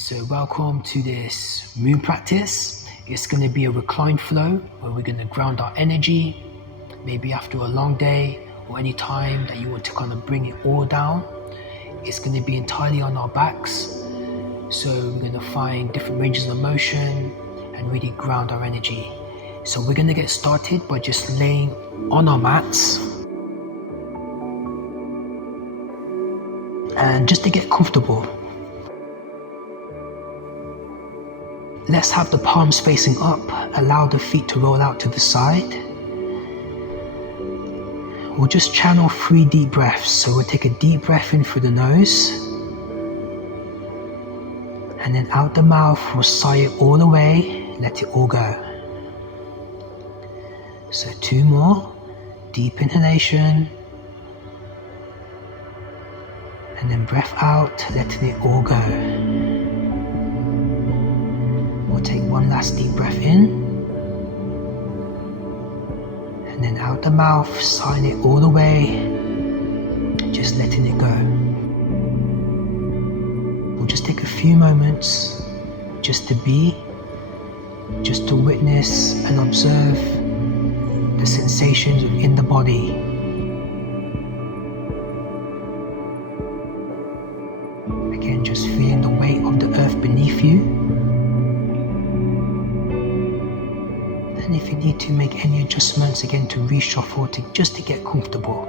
So welcome to this moon practice. It's going to be a reclined flow where we're going to ground our energy, maybe after a long day or any time that you want to kind of bring it all down. It's going to be entirely on our backs. So we're going to find different ranges of motion and really ground our energy. So we're going to get started by just laying on our mats. And just to get comfortable, let's have the palms facing up, allow the feet to roll out to the side. We'll just channel 3 deep breaths. So we'll take a deep breath in through the nose. And then out the mouth, we'll sigh it all away, let it all go. So 2 more, deep inhalation. And then breath out, letting it all go. We'll take 1 last deep breath in. And then out the mouth, sigh it all away, just letting it go. We'll just take a few moments just to be, just to witness and observe the sensations within the body. Again, just feeling the weight of the earth beneath you. And if you need to make any adjustments, again to reshuffle, just to get comfortable.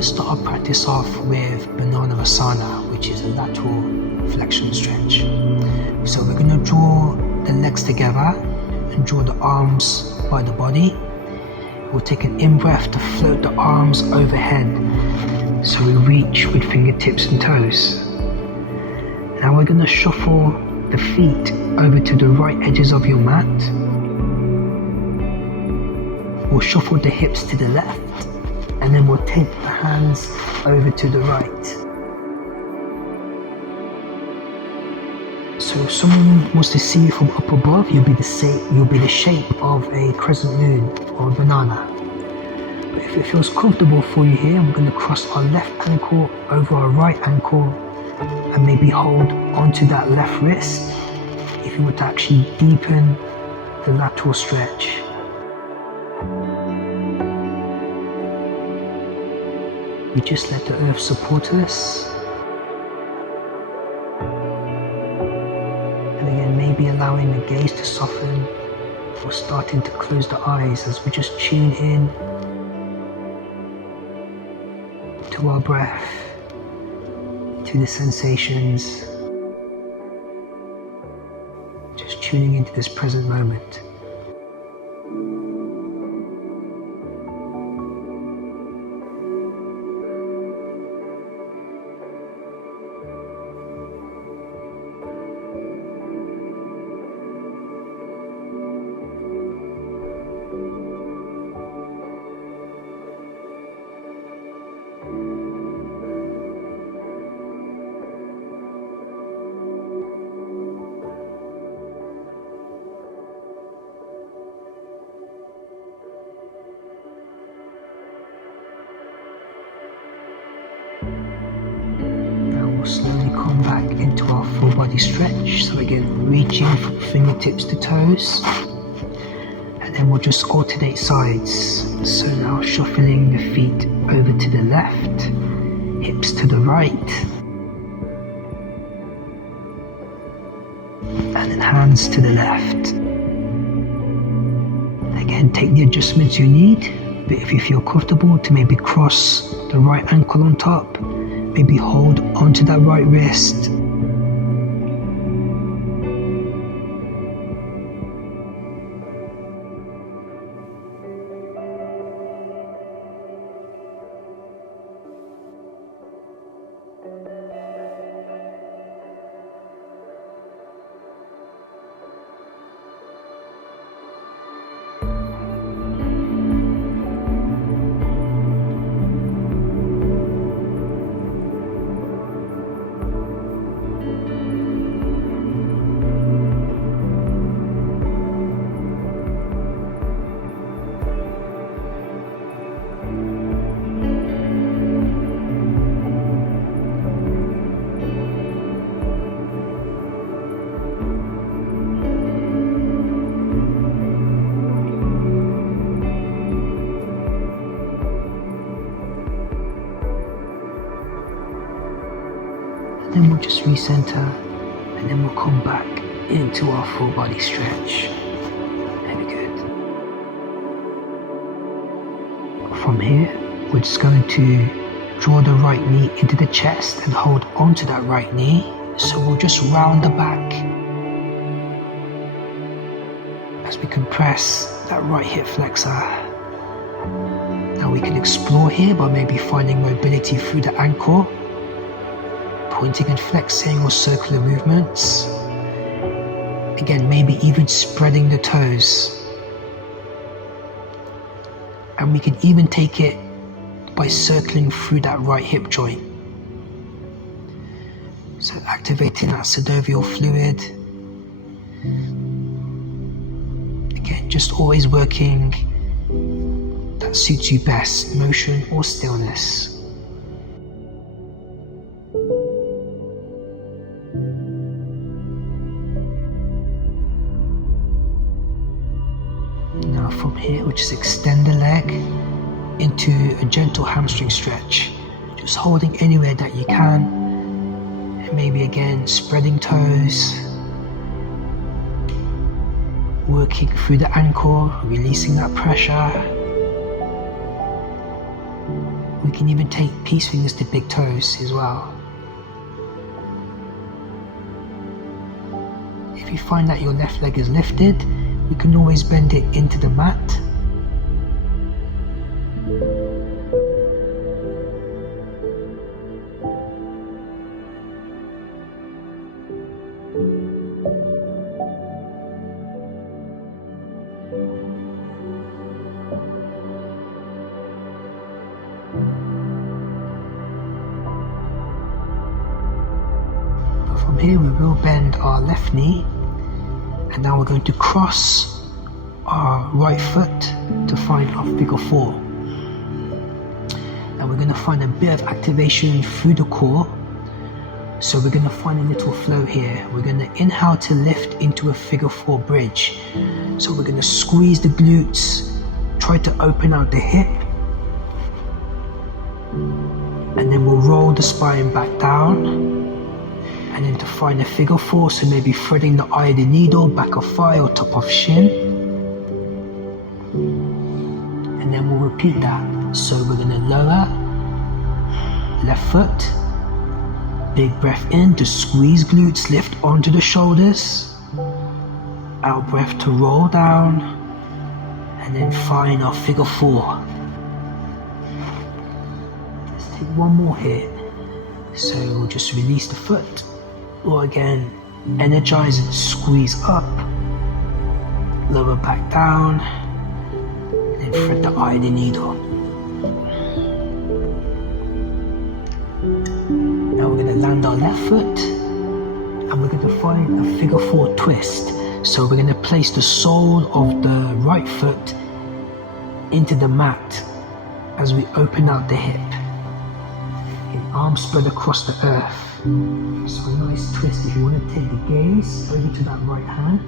Start our practice off with Banana Asana, which is a lateral flexion stretch. So we're going to draw the legs together and draw the arms by the body. We'll take an in-breath to float the arms overhead. So we reach with fingertips and toes. Now we're going to shuffle the feet over to the right edges of your mat. We'll shuffle the hips to the left. And then we'll take the hands over to the right. So if someone wants to see you from up above, you'll be the shape of a crescent moon or a banana. But if it feels comfortable for you here, we're going to cross our left ankle over our right ankle and maybe hold onto that left wrist if you want to actually deepen the lateral stretch. We just let the earth support us. And again, maybe allowing the gaze to soften or starting to close the eyes as we just tune in to our breath, to the sensations, just tuning into this present moment. We'll slowly come back into our full body stretch. So again, reaching from fingertips to toes. And then we'll just alternate sides. So now shuffling the feet over to the left, hips to the right. And then hands to the left. Again, take the adjustments you need. But if you feel comfortable to maybe cross the right ankle on top, maybe hold onto that right wrist. Then we'll just recenter, and then we'll come back into our full body stretch. Very good. From here, we're just going to draw the right knee into the chest and hold onto that right knee. So we'll just round the back as we compress that right hip flexor. Now we can explore here by maybe finding mobility through the ankle, pointing and flexing or circular movements. Again, maybe even spreading the toes. And we can even take it by circling through that right hip joint. So activating that synovial fluid. Again, just always working that suits you best, motion or stillness. Now from here, we'll just extend the leg into a gentle hamstring stretch, just holding anywhere that you can, and maybe again spreading toes, working through the ankle, releasing that pressure. We can even take peace fingers to big toes as well. If you find that your left leg is lifted, you can always bend it into the mat. From here we will bend our left knee, and now we're going to cross our right foot to find our figure four. And we're going to find a bit of activation through the core. So we're going to find a little flow here. We're going to inhale to lift into a figure four bridge. So we're going to squeeze the glutes, try to open out the hip, and then we'll roll the spine back down. And then to find a figure four, so maybe threading the eye of the needle, back of thigh or top of shin. And then we'll repeat that. So we're going to lower, left foot, big breath in to squeeze glutes, lift onto the shoulders. Out breath to roll down, and then find our figure four. Let's take one more here. So we'll just release the foot. Or again, energize and squeeze up, lower back down, and then thread the eye of the needle. Now we're going to land our left foot, and we're going to find a figure four twist. So we're going to place the sole of the right foot into the mat as we open out the hip. Arms spread across the earth. So a nice twist. If you want to take the gaze over to that right hand.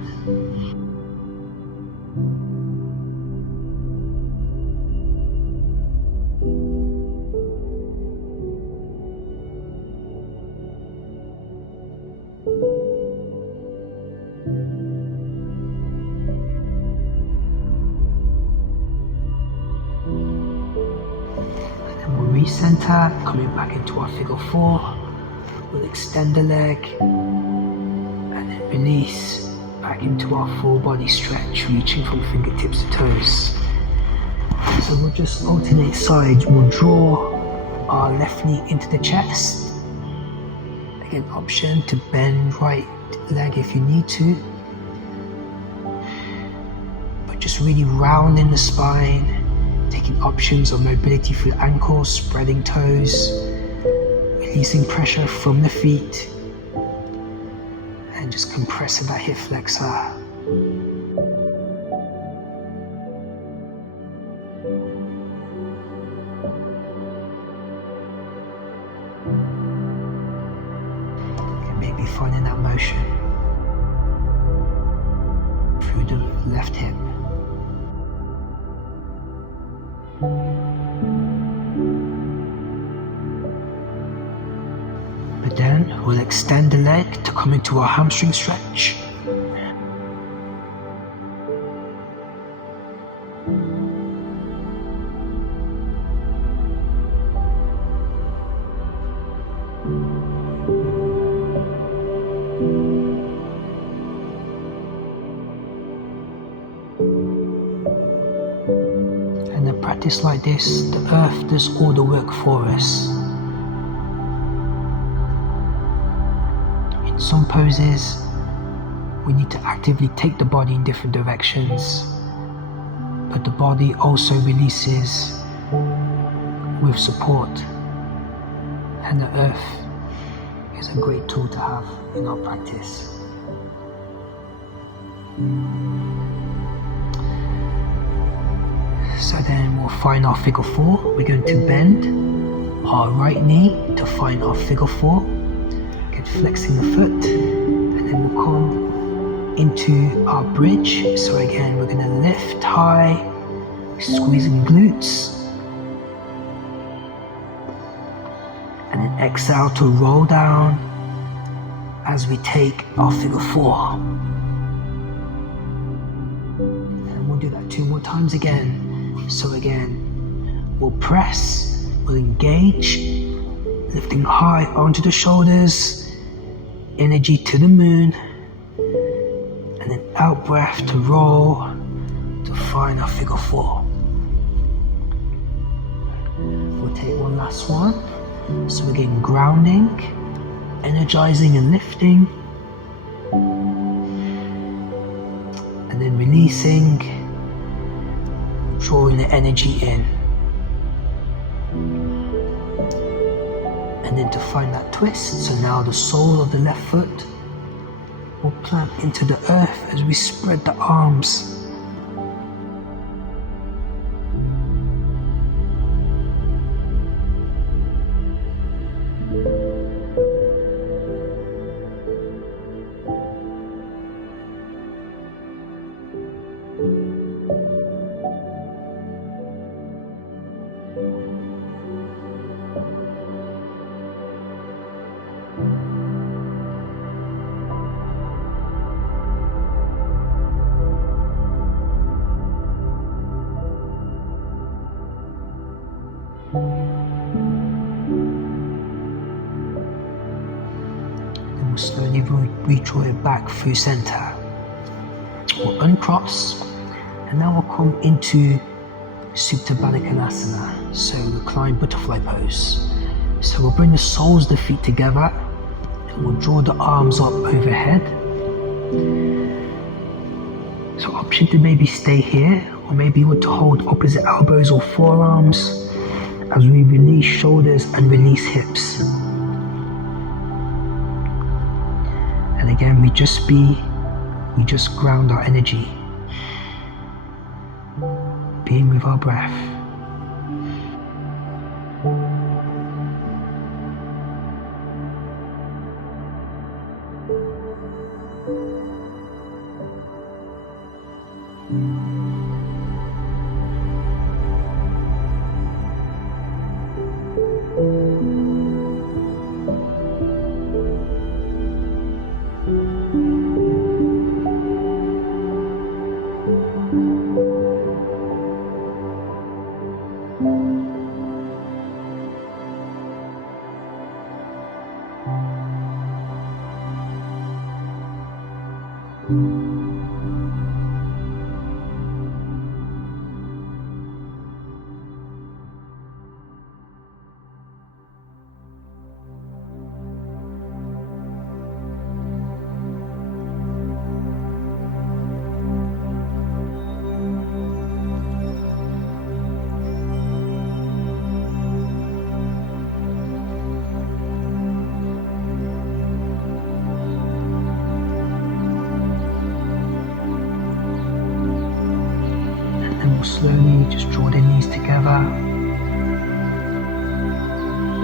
And then we'll recenter, coming back into our figure four. We'll extend the leg and then release back into our full body stretch, reaching from fingertips to toes. So we'll just alternate sides. We'll draw our left knee into the chest. Again, option to bend right leg if you need to. But just really rounding the spine, taking options of mobility through the ankles, spreading toes, releasing pressure from the feet, and just compressing that hip flexor. And maybe finding that motion through the left hip. But then we'll extend the leg to come into our hamstring stretch. And a practice like this, the earth does all the work for us. In some poses, we need to actively take the body in different directions, but the body also releases with support, and the earth is a great tool to have in our practice. So then we'll find our figure 4. We're going to bend our right knee to find our figure 4. Again, flexing the foot, and then we'll come into our bridge. So again, we're going to lift high, squeezing glutes, and then exhale to roll down as we take our figure 4. And we'll do that 2 more times again. So again, we'll press, we'll engage, lifting high onto the shoulders, energy to the moon, and then out breath to roll to find our figure 4. We'll take one last one. So again, grounding, energizing and lifting, and then releasing, drawing the energy in. And then to find that twist, so now the sole of the left foot will plant into the earth as we spread the arms. Then we'll slowly redraw it back through center. We'll uncross, and now we'll come into Supta Baddha Konasana, so reclined butterfly pose. So we'll bring the soles of the feet together, and we'll draw the arms up overhead. So option to maybe stay here, or maybe you want to hold opposite elbows or forearms as we release shoulders and release hips. And again, we just ground our energy, being with our breath. Slowly just draw the knees together.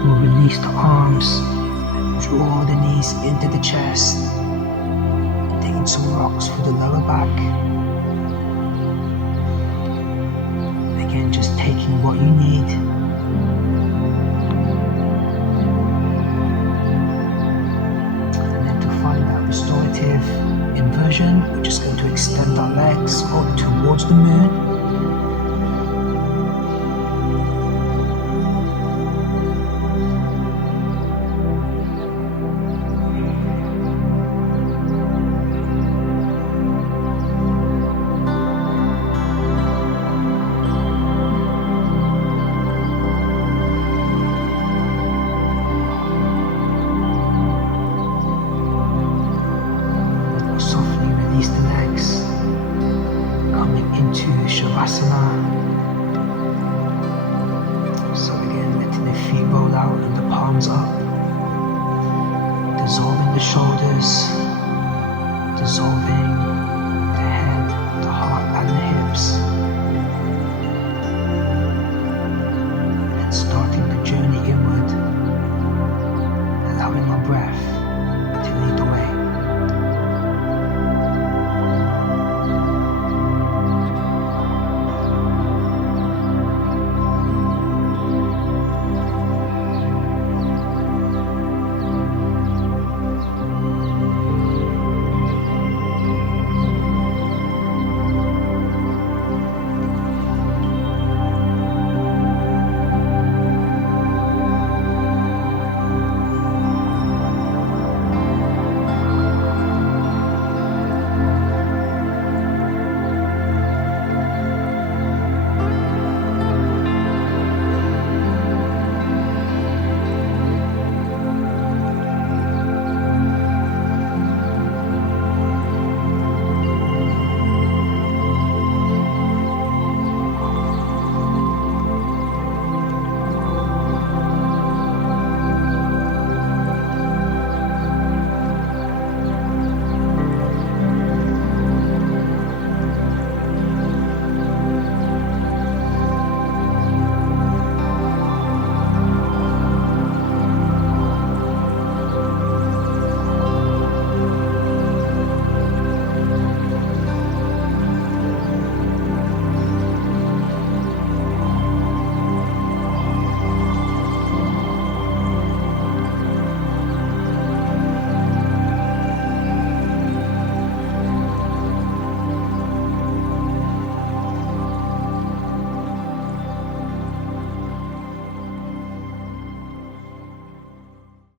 We'll release the arms, draw the knees into the chest, taking some rocks for the lower back. Again, just taking what you need. version, we're just going to extend our legs up towards the moon. Release the legs, coming into Shavasana. So again, letting the feet roll out and the palms up, dissolving the shoulders, dissolving the head, the heart and the hips, and starting the journey inward, allowing our breath